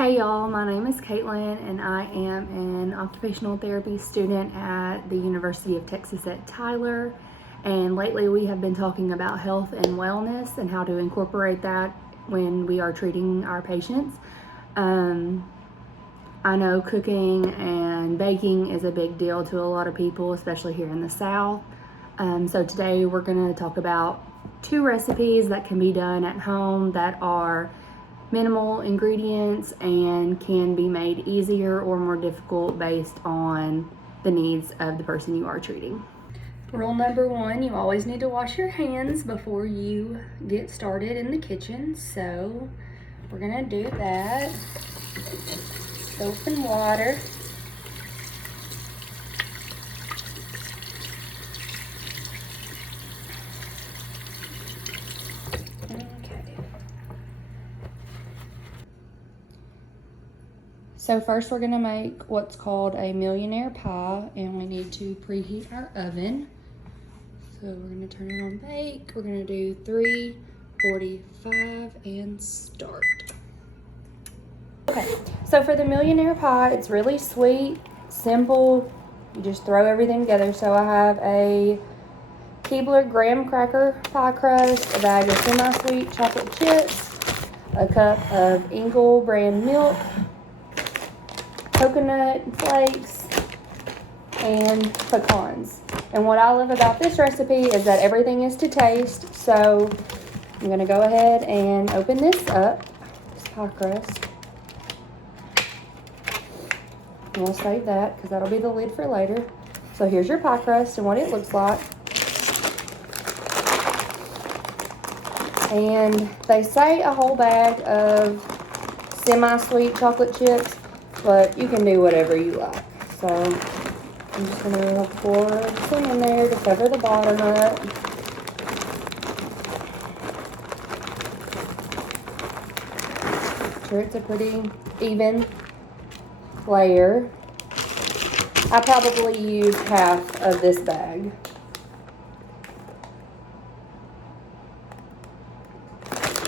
Hey y'all, my name is Caitlin and I am an occupational therapy student at the University of Texas at Tyler. And lately we have been talking about health and wellness and how to incorporate that when we are treating our patients. I know cooking and baking is a big deal to a lot of people, especially here in the South. So today we're going to talk about 2 recipes that can be done at home that are minimal ingredients and can be made easier or more difficult based on the needs of the person you are treating. Rule number 1, you always need to wash your hands before you get started in the kitchen. So we're gonna do that. Soap and water. So first we're going to make what's called a millionaire pie, and we need to preheat our oven. So we're going to turn it on bake. We're going to do 345 and start. Okay, so for the millionaire pie, it's really sweet, simple. You just throw everything together. So I have a Keebler graham cracker pie crust, a bag of semi-sweet chocolate chips, a cup of Engel brand milk, coconut flakes, and pecans. And what I love about this recipe is that everything is to taste. So I'm going to go ahead and open this up, this pie crust. And we'll save that because that'll be the lid for later. So here's your pie crust and what it looks like. And they say a whole bag of semi-sweet chocolate chips, but you can do whatever you like. So I'm just going to pour some in there to cover the bottom up. Make sure it's a pretty even layer. I probably used half of this bag.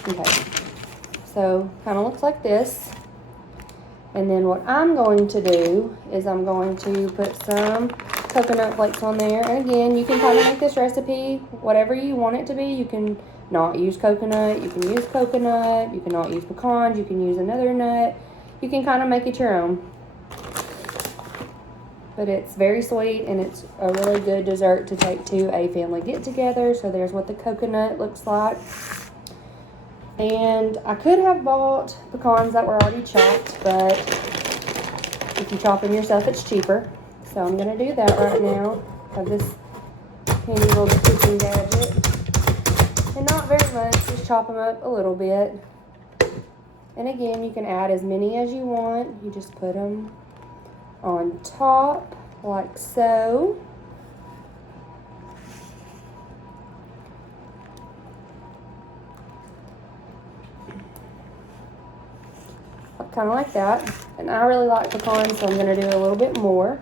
Okay, so kind of looks like this. And then what I'm going to do is I'm going to put some coconut flakes on there. And again, you can kind of make this recipe whatever you want it to be. You can not use coconut, you can use coconut, you can not use pecans, you can use another nut. You can kind of make it your own. But it's very sweet and it's a really good dessert to take to a family get-together. So there's what the coconut looks like. And I could have bought pecans that were already chopped, but if you chop them yourself, it's cheaper. So I'm going to do that right now. I have this handy little cooking gadget. And not very much, just chop them up a little bit. And again, you can add as many as you want. You just put them on top, like so. Kind of like that. And I really like pecans, so I'm going to do a little bit more.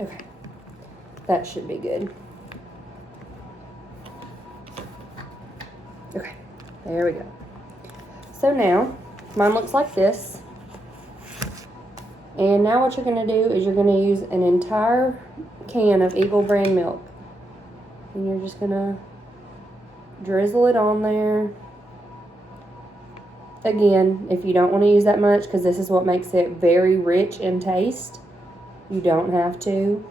Okay, that should be good. Okay, there we go. So now, mine looks like this. And now what you're going to do is you're going to use an entire can of Engel brand milk. And you're just going to drizzle it on there. Again, if you don't want to use that much, because this is what makes it very rich in taste, you don't have to.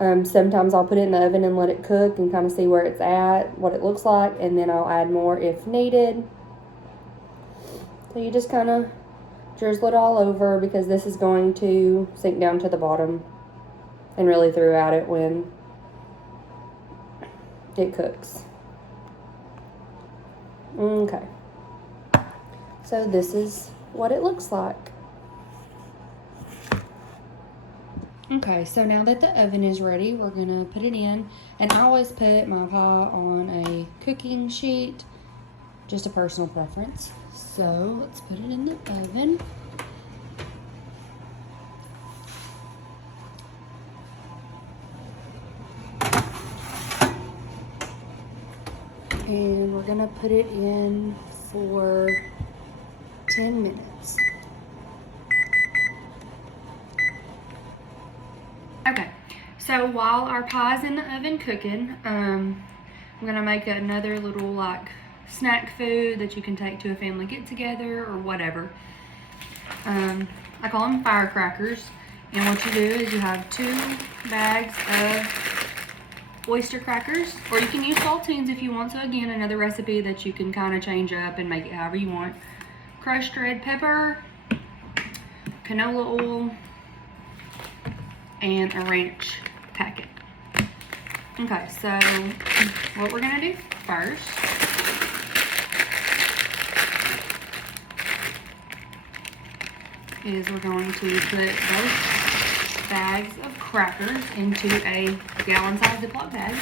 Sometimes I'll put it in the oven and let it cook and kind of see where it's at, what it looks like, and then I'll add more if needed. So you just kind of drizzle it all over because this is going to sink down to the bottom and really throughout it when it cooks. Okay. So this is what it looks like. Okay, so now that the oven is ready, we're gonna put it in. And I always put my pie on a cooking sheet, just a personal preference. So let's put it in the oven. And we're gonna put it in for 10 minutes. Okay, so while our pie's in the oven cooking, I'm gonna make another little like snack food that you can take to a family get together or whatever. I call them firecrackers. And what you do is you have 2 bags of oyster crackers, or you can use saltines if you want to. Again, another recipe that you can kind of change up and make it however you want. Crushed red pepper, canola oil, and a ranch packet. Okay, so what we're gonna do first is we're going to put both bags of crackers into a gallon-sized Ziploc bag.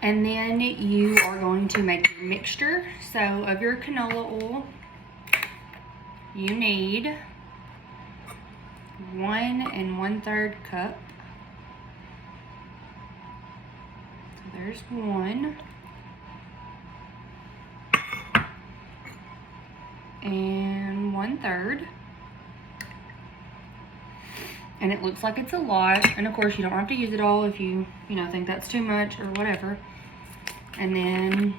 And then you are going to make your mixture. So of your canola oil, you need 1 1/3 cup. So there's 1. And 1/3. And it looks like it's a lot, and of course you don't have to use it all if you think that's too much or whatever. And then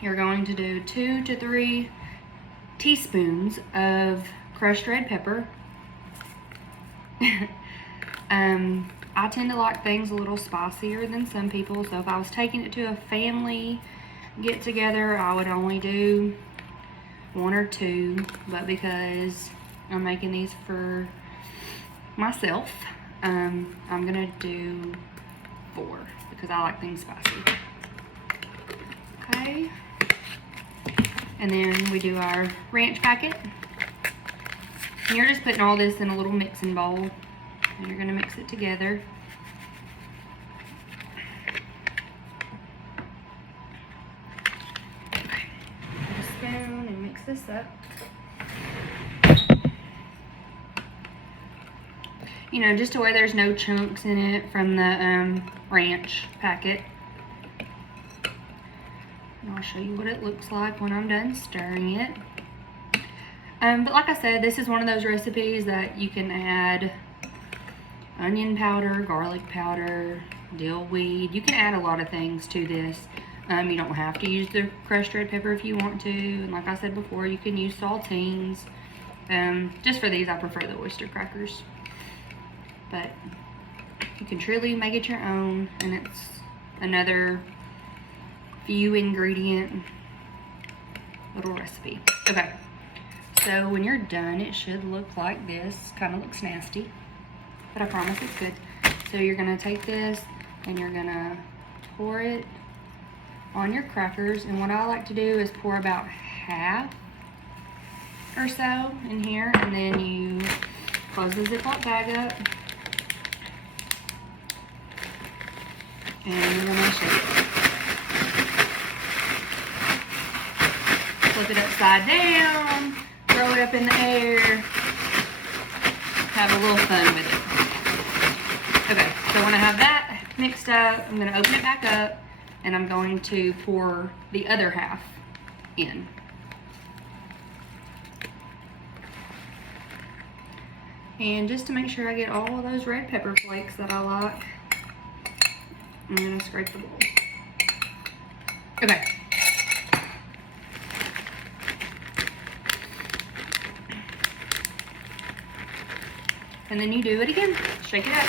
you're going to do 2 to 3 teaspoons of crushed red pepper. I tend to like things a little spicier than some people, so if I was taking it to a family get together, I would only do 1 or 2, but because I'm making these for myself, I'm gonna do 4 because I like things spicy. Okay, and then we do our ranch packet. And you're just putting all this in a little mixing bowl, and you're gonna mix it together. This up. Just to where there's no chunks in it from the ranch packet. And I'll show you what it looks like when I'm done stirring it. But like I said, this is one of those recipes that you can add onion powder, garlic powder, dill weed. You can add a lot of things to this. You don't have to use the crushed red pepper if you want to. And like I said before, you can use saltines. Just for these, I prefer the oyster crackers. But you can truly make it your own. And it's another few ingredient little recipe. Okay. So when you're done, it should look like this. Kind of looks nasty, but I promise it's good. So you're going to take this and you're going to pour it on your crackers, and what I like to do is pour about half or so in here, and then you close the Ziploc bag up, and you're gonna shake it. Flip it upside down, throw it up in the air, have a little fun with it. Okay, so when I have that mixed up, I'm gonna open it back up, and I'm going to pour the other half in. And just to make sure I get all of those red pepper flakes that I like, I'm gonna scrape the bowl. Okay. And then you do it again. Shake it up.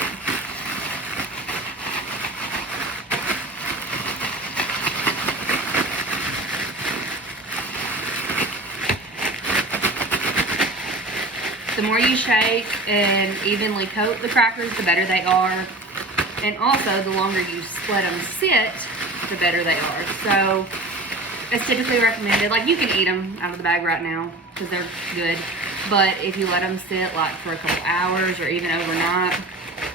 The more you shake and evenly coat the crackers, the better they are. And also, the longer you let them sit, the better they are. So, it's typically recommended, like you can eat them out of the bag right now because they're good. But if you let them sit like for a couple hours or even overnight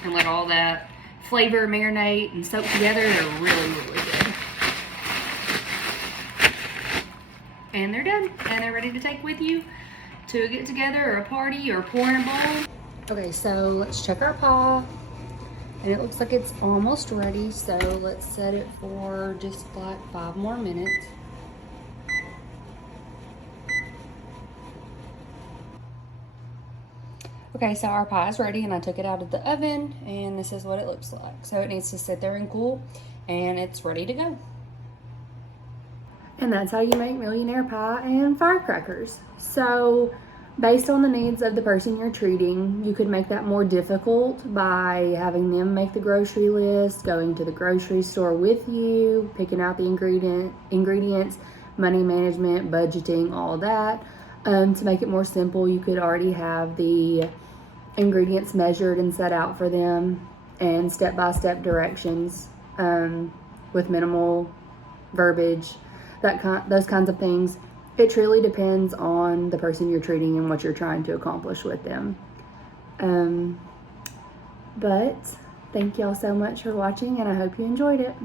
and let all that flavor marinate and soak together, they're really, really good. And they're done. And they're ready to take with you to a get together or a party or pour in a bowl. Okay, so let's check our paw. And it looks like it's almost ready, so let's set it for just like 5 more minutes. Okay, so our pie is ready and I took it out of the oven and this is what it looks like. So it needs to sit there and cool and it's ready to go. And that's how you make millionaire pie and firecrackers. So based on the needs of the person you're treating, you could make that more difficult by having them make the grocery list, going to the grocery store with you, picking out the ingredients, money management, budgeting, all that. To make it more simple, you could already have the ingredients measured and set out for them and step-by-step directions with minimal verbiage, those kinds of things. It truly depends on the person you're treating and what you're trying to accomplish with them. But thank y'all so much for watching and I hope you enjoyed it.